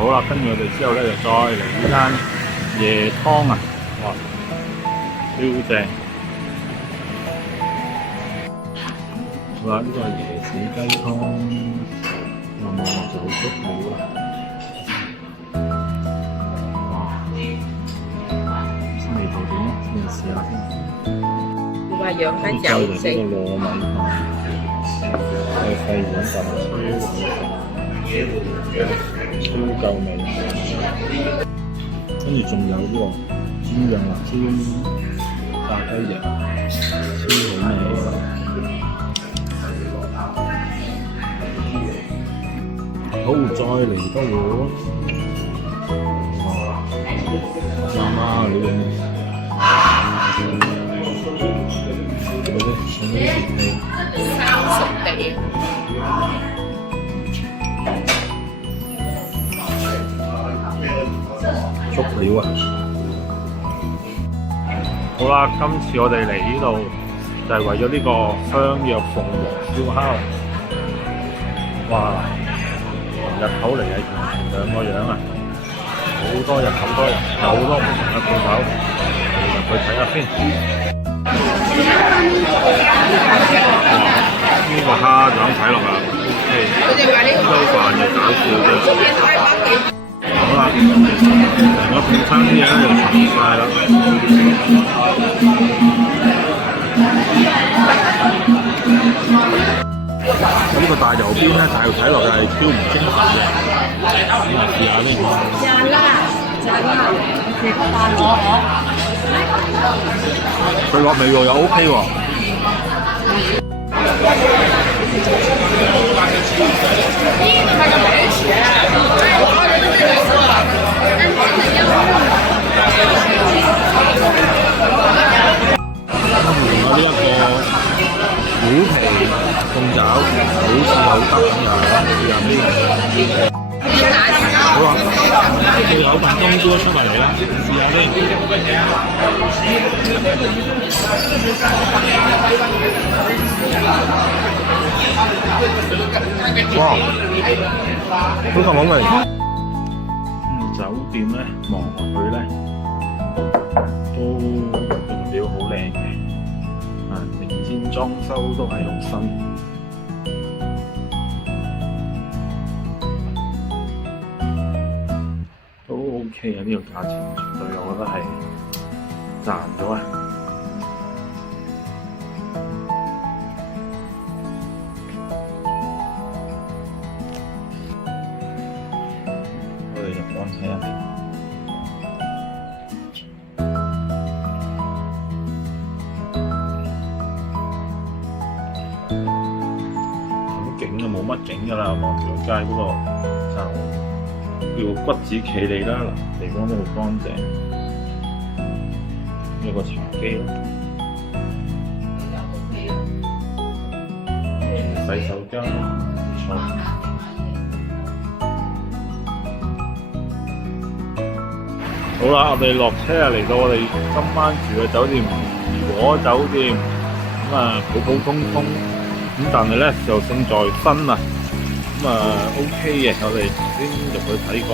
好啦，跟住我哋之後咧就再嚟呢間椰湯啊，哇，超正！好啦，呢個係椰子雞湯，望望落就好足料啦。哇，唔知味道點咧？先試下先。你話養翻再嚟呢個酒食，糯米飯，係細碗飯，超夠味。跟住仲有呢個煎釀辣椒炸雞翼，超好味。好，再嚟多碗。哇！啱啱呢啲，嗰啲送啲熱氣。生熟地。足料啊！好啦，今次我哋嚟呢度就係為咗呢個相約鳳凰燒烤。哇！日頭嚟係兩個樣啊，好多人，有好多唔同嘅鋪頭，入去睇下先。呢個蝦掌睇落啊 ，OK，撈飯又搞笑啲。好啦，成個套餐啲嘢咧就齊晒啦。呢個大油邊咧，大油睇落係超唔精神嘅，咁啊試下先。佢落味喎，又 OK 喎。仲有呢一個虎皮鳳爪，好似好得咁樣，試下先。好啊，最後份冬菇出埋嚟啦，試下先。哇，好咁好味。酒店咧望落去咧都用料好靚嘅，仍然裝修都係好新。都 OK 啊！呢個價錢絕對我覺得係賺咗啊！我哋入房睇下先。咁景啊冇乜景㗎啦，望條街嗰個就叫骨子企理啦，地方都好乾淨，有個茶几啦，洗手間，好啦，我哋落車啊，嚟到我哋今晚住嘅酒店怡和酒店，咁啊普普通通，咁但係咧就勝在新啊！OK 嘅，我哋頭先入去睇過。